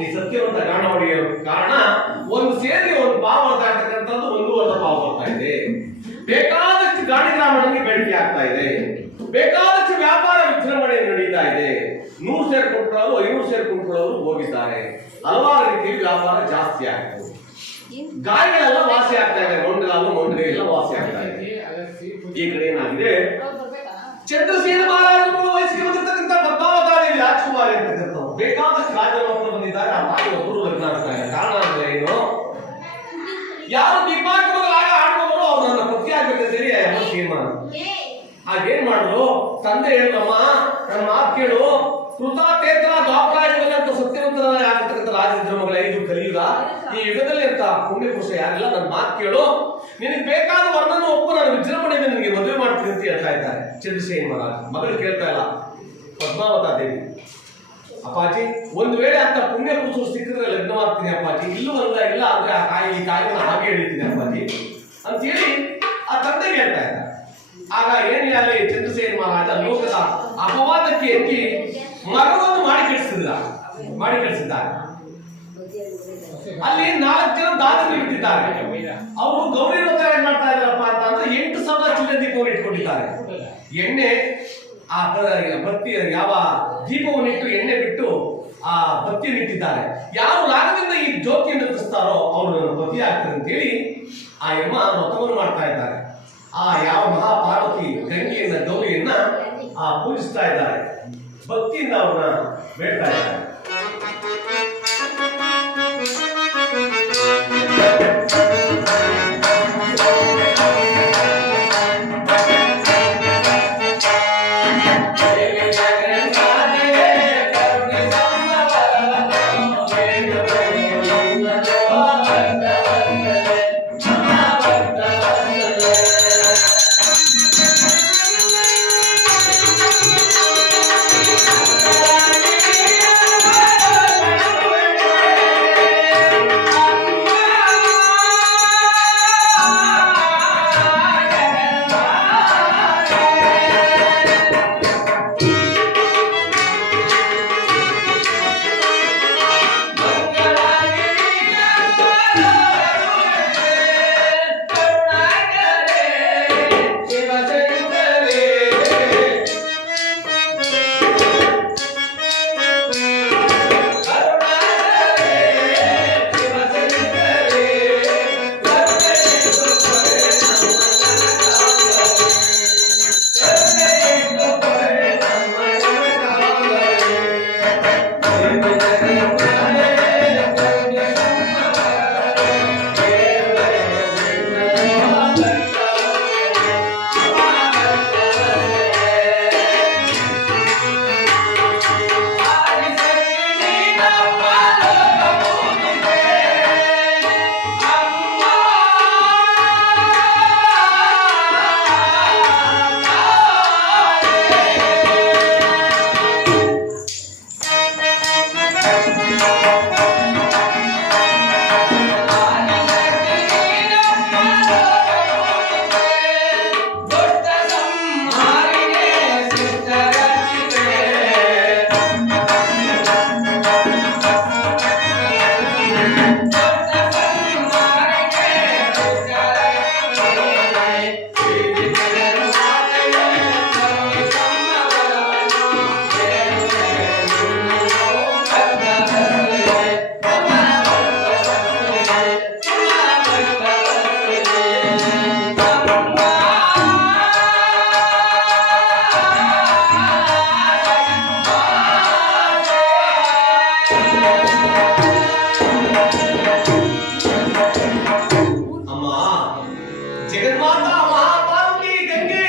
ಈ ಸತ್ಯವಂತ ಗಾಣವಡಿಯ ಕಾರಣ ಒಂದು ಸೇರಿ ಒಂದು ಪಾವ ಬರ್ತಾ ಇರ್ತಕ್ಕಂಥದ್ದು ಒಂದೂವರೆ ಪಾವ ಬರ್ತಾ ಇದೆ. ಬೇಕಾದಷ್ಟು ಗಾಡಿ ಗ್ರಾಮಗಳಿಗೆ ಬೇಡಿಕೆ ಆಗ್ತಾ ಇದೆ, ಬೇಕಾದಷ್ಟು ವ್ಯಾಪಾರ ವಿಜೃಂಭಣೆ ನಡೀತಾ ಇದೆ. 100 ಸೇರು ಕೊಂಡ್ಕೊಳ್ಳೋರು 500 ಸೇರು ಕೊಂಡ್ಕೊಳ್ಳೋರು ಹೋಗಿದ್ದಾರೆ. ಹಲವಾರು ರೀತಿಯಲ್ಲಿ ವ್ಯಾಪಾರ ಜಾಸ್ತಿ ಆಗ್ತದೆ. ಗಾಯಗಳೆಲ್ಲ ವಾಸಿ ಆಗ್ತಾ ಇದೆ, ಮೊಂಡಗಾಲು ಎಲ್ಲ ವಾಸಿ ಆಗ್ತಾ ಇದೆ. ಈ ಕಡೆ ಏನಾಗಿದೆ, ಚಂದ್ರಸೇನ ಮಹಾರಾಜರು ವಯಸ್ಸಿಗೆ ಬಂದಿರ್ತಕ್ಕಂಥ ಪದ್ಮಾವತಾದೇವಿ ರಾಜಕುಮಾರಿ ಅಂತಕ್ಕಂಥವ್ರು ಬೇಕಾದಷ್ಟು ರಾಜರ ಮಕ್ಕಳು ಬಂದಿದ್ದಾರೆ. ಆ ರಾಜ ಒಬ್ಬರು ಲಗ್ನ ಆಗ್ತಾ ಇದೆ. ಕಾರಣ ಅಂದ್ರೆ ಏನು, ಯಾರು ದೀಪಾಂಕರಾಗ ಆಡ್ಕೊಂಡ್ರು ಅವ್ರು ನನ್ನ ಪತಿ ಆಗ್ಬೇಕಂತೇಳಿ ಎಲ್ಲ ತೀರ್ಮಾನ. ಹಾಗೇನ್ ಮಾಡಿದ್ರು, ತಂದೆ ಹೇಳಿದಮ್ಮ ನನ್ನ ಮಾತು ಕೇಳು, ಕೃತಾತೇತ್ರ ದ್ವಾಪರಾಯುಗದಲ್ಲಿ ಅಂತ ಸತ್ಯವಂತರಾಗಿ ಆಗಿರ್ತಕ್ಕಂಥ ರಾಜೇಂದ್ರ ಮಗಳ ಇದು ಕಲಿಯುಗ, ಈ ಯುಗದಲ್ಲಿ ಅಂತ ಪುಣ್ಯ ಪುರುಷ ಯಾರಿಲ್ಲ, ನನ್ನ ಮಾತು ಕೇಳು, ನಿನಗೆ ಬೇಕಾದ ವರ್ಣನ ಒಪ್ಪು, ನಾನು ವಿಜೃಂಭಣೆಯಿಂದ ನಿನಗೆ ಮದುವೆ ಮಾಡ್ತೀನಿ ಅಂತ ಹೇಳ್ತಾ ಇದ್ದಾರೆ ಚಂದ್ರಸೇನ ಮಹಾರಾಜ. ಮಗಳು ಕೇಳ್ತಾ ಇಲ್ಲ, ಪದ್ಮಾವತಾ ದೇವಿ, ಅಪ್ಪಾಜಿ ಒಂದು ವೇಳೆ ಅಂತ ಪುಣ್ಯ ಪುರುಷರು ಸಿಕ್ಕಿದ್ರೆ ಲಗ್ನ ಮಾಡ್ತೀನಿ ಅಪ್ಪಾಜಿ, ಇಲ್ಲ ಅಂದ್ರೆ ಆ ಈ ಕಾಯಿನ ಹಾಗೆ ಹೇಳ್ತೀನಿ ಅಪ್ಪಾಜಿ ಅಂತ ಹೇಳಿ ಆ ತಂದೆಗೆ ಹೇಳ್ತಾ ಇದ್ದಾರೆ. ಆಗ ಏನಿಲ್ಲ, ಚಂದ್ರಸೇನ ಮಹಾರಾಜ ಲೋಕದ ಅಪವಾದಕ್ಕೆ ಎತ್ತಿ ಮರವನ್ನು ಮಾಡಿ ಕಳಿಸಿದ್ದಾರೆ. ಅಲ್ಲಿ 4 ಜನ ದಾದಿಗಳು ಬಿಟ್ಟಿದ್ದಾರೆ. ಅವರು ಗೌರಿ ವ್ರತ ಏನ್ ಮಾಡ್ತಾ ಇದ್ದಾರಪ್ಪ ಅಂತ ಅಂದ್ರೆ 8,000 ಚಿಲ್ಲರೆ ದೀಪವನ್ನು ಇಟ್ಕೊಂಡಿದ್ದಾರೆ. ಎಣ್ಣೆ ಆ ಬತ್ತಿ ಯಾವ ದೀಪವನ್ನು ಇಟ್ಟು ಎಣ್ಣೆ ಬಿಟ್ಟು ಆ ಬತ್ತಿಯನ್ನು ಇಟ್ಟಿದ್ದಾರೆ. ಯಾರು ರಾಗದಿಂದ ಈ ಜ್ಯೋತಿಯನ್ನು ಹತ್ತಿಸ್ತಾರೋ ಅವರು ನನ್ನ ಪತಿ ಆಗ್ತಾರೆ ಅಂತ ಹೇಳಿ ಆ ಯಮ್ಮ ವ್ರತವನ್ನು ಮಾಡ್ತಾ ಇದ್ದಾರೆ. ಆ ಯಾವ ಮಹಾಪಾರ್ವತಿ ಗಂಗೆಯನ್ನ ಗೌರಿಯನ್ನ ಪೂಜಿಸ್ತಾ ಇದ್ದಾರೆ, ಭಕ್ತಿಯಿಂದ ಅವ್ರನ್ನ ಬೇಡ್ತಾ ಇದ್ದಾರೆ.